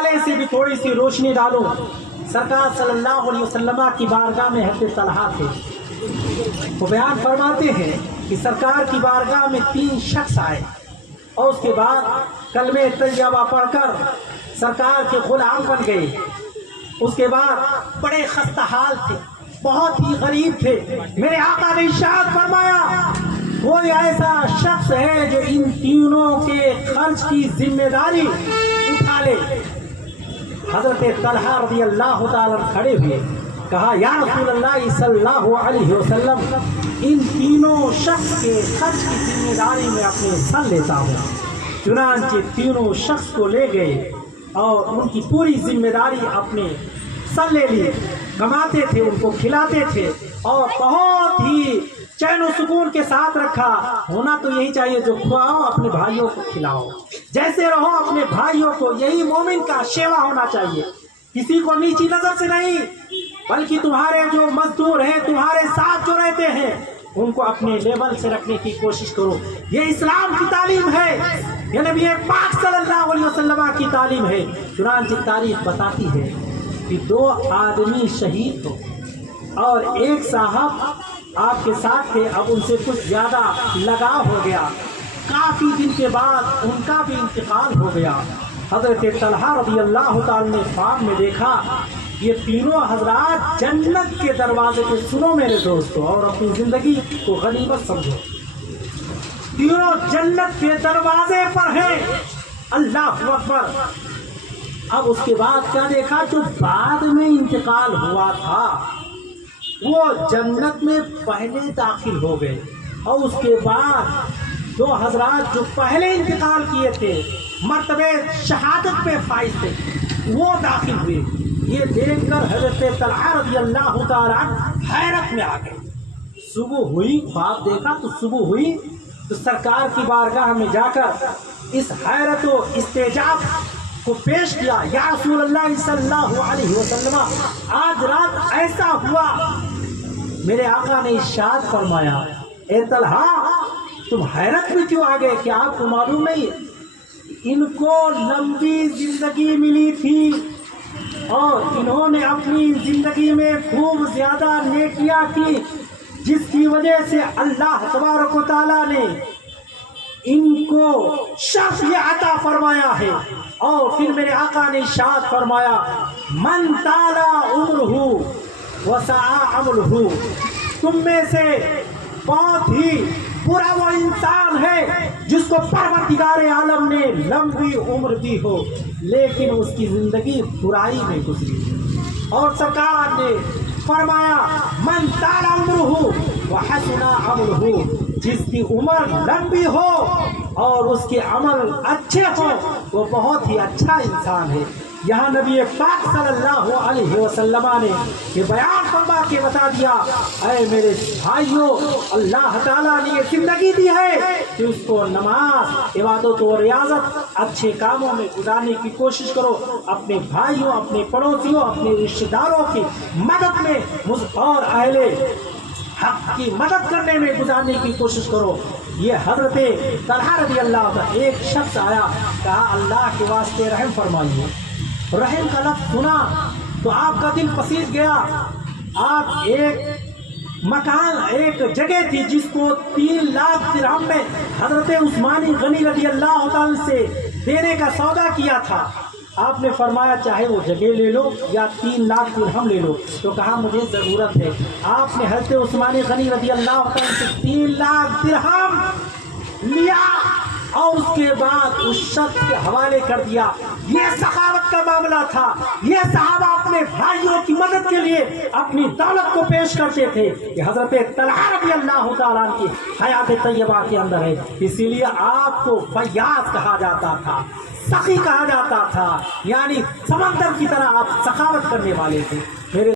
حوالے سے بھی تھوڑی سی روشنی ڈالوں۔ سرکار صلی اللہ علیہ وسلم کی بارگاہ میں حضرت طلحہ تھے۔ وہ بیان فرماتے ہیں کہ سرکار کی بارگاہ میں 3 شخص آئے اور اس کے بعد کلمہ طیبہ پڑھ کر سرکار کے غلام بن گئے۔ اس کے بعد بڑے خستہ حال تھے، بہت ہی غریب تھے۔ میرے آقا نے ارشاد فرمایا کوئی ایسا شخص ہے جو ان تینوں کے خرچ کی ذمہ داری اٹھا لے۔ حضرت طلحہ رضی اللہ تعالیٰ کھڑے ہوئے، کہا یا رسول اللہ صلی اللہ علیہ وسلم، ان تینوں شخص کے خرچ کی ذمہ داری میں اپنے سر لیتا ہوں۔ چنانچہ تینوں شخص کو لے گئے اور ان کی پوری ذمہ داری اپنے سر لے لی۔ کماتے تھے، ان کو کھلاتے تھے اور بہت ہی چین و سکون کے ساتھ رکھا۔ ہونا تو یہی چاہیے، جو کھلاؤ اپنے بھائیوں کو کھلاؤ، جیسے رہو اپنے بھائیوں کو، یہی مومن کا شیوا ہونا چاہیے۔ کسی کو نیچی نظر سے نہیں، بلکہ تمہارے جو مزدور ہیں، تمہارے ساتھ جو رہتے ہیں، ان کو اپنے لیول سے رکھنے کی کوشش کرو۔ یہ اسلام کی تعلیم ہے، یہ نبی پاک صلی اللہ علیہ وسلم کی تعلیم ہے۔ چنانچہ تاریخ بتاتی ہے کہ 2 آدمی شہید ہو اور ایک صاحب آپ کے ساتھ تھے، اب ان سے کچھ زیادہ لگاؤ ہو گیا۔ کافی دن کے بعد ان کا بھی انتقال ہو گیا۔ حضرت طلحہ رضی اللہ تعالی نے خواب میں دیکھا یہ تینوں حضرات جنت کے دروازے پہ، سنو میرے دوستو اور اپنی زندگی کو غنیمت سمجھو، تینوں جنت کے دروازے پر ہیں۔ اللہ اکبر۔ اب اس کے بعد کیا دیکھا، جو بعد میں انتقال ہوا تھا وہ جنت میں پہلے داخل ہو گئے، اور اس کے بعد 2 حضرات جو پہلے انتقال کیے تھے، مرتبہ شہادت پہ فائز تھے، وہ داخل ہوئے۔ یہ دیکھ کر حضرت طلحہ رضی اللہ تعالیٰ حیرت میں آ گئے۔ صبح ہوئی، خواب دیکھا تو صبح ہوئی تو سرکار کی بارگاہ میں جا کر اس حیرت و استعجاب کو پیش کیا، یا رسول اللہ صلی اللہ علیہ وسلم، آج رات ایسا ہوا۔ میرے آقا نے ارشاد فرمایا اے طلحہ تم حیرت میں کیوں آ گئے؟ کہ آپ کو معلوم نہیں ان کو لمبی زندگی ملی تھی اور انہوں نے اپنی زندگی میں خوب زیادہ نیکیاں کی، جس کی وجہ سے اللہ تبارک و تعالیٰ نے ان کو شرف یہ عطا فرمایا ہے۔ اور پھر میرے آقا نے ارشاد فرمایا من طال عمرہ وسع عملہ، تم میں سے بہت ہی برا وہ انسان ہے جس کو پروردگار عالم نے لمبی عمر دی ہو لیکن اس کی زندگی برائی میں گزری۔ اور سرکار نے فرمایا من طال عمرہ وحسن عملہ، جس کی عمر لمبی ہو اور اس کے عمل اچھے ہوں وہ بہت ہی اچھا انسان ہے۔ یہاں نبی پاک صلی اللہ علیہ وسلم نے یہ بیان فرما کے بتا دیا، اے میرے بھائیوں، اللہ تعالیٰ نے یہ زندگی دی ہے کہ اس کو نماز، عبادت و ریاضت، اچھے کاموں میں گزارنے کی کوشش کرو، اپنے بھائیوں، اپنے پڑوسیوں، اپنے رشتہ داروں کی مدد میں اور اہل حق کی مدد کرنے میں گزارنے کی کوشش کرو۔ یہ حضرت طلحہ رضی اللہ عنہ، ایک شخص آیا، کہا اللہ کے واسطے رحم فرمائیے۔ رحم کا لفظ سنا تو آپ کا دل پسیج گیا۔ آپ ایک مکان، ایک جگہ تھی جس کو 3 لاکھ درہم میں حضرت عثمان غنی رضی اللہ تعالیٰ سے دینے کا سودا کیا تھا۔ آپ نے فرمایا چاہے وہ جگہ لے لو یا 3 لاکھ درہم لے لو، تو کہا مجھے ضرورت ہے۔ آپ نے حضرت عثمان غنی رضی اللہ تعالیٰ سے 3 لاکھ درہم لیا اور اس کے بعد اس شخص کے حوالے کر دیا۔ یہ سخاوت کا معاملہ تھا۔ یہ صحابہ اپنے بھائیوں کی مدد کے لیے اپنی دولت کو پیش کرتے تھے۔ یہ حضرت طلحہ رضی اللہ تعالیٰ کی حیات طیبہ کے اندر ہے، اسی لیے آپ کو فیاض کہا جاتا تھا، سخی کہا جاتا تھا، یعنی سمندر کی طرح آپ سخاوت کرنے والے تھے۔ میرے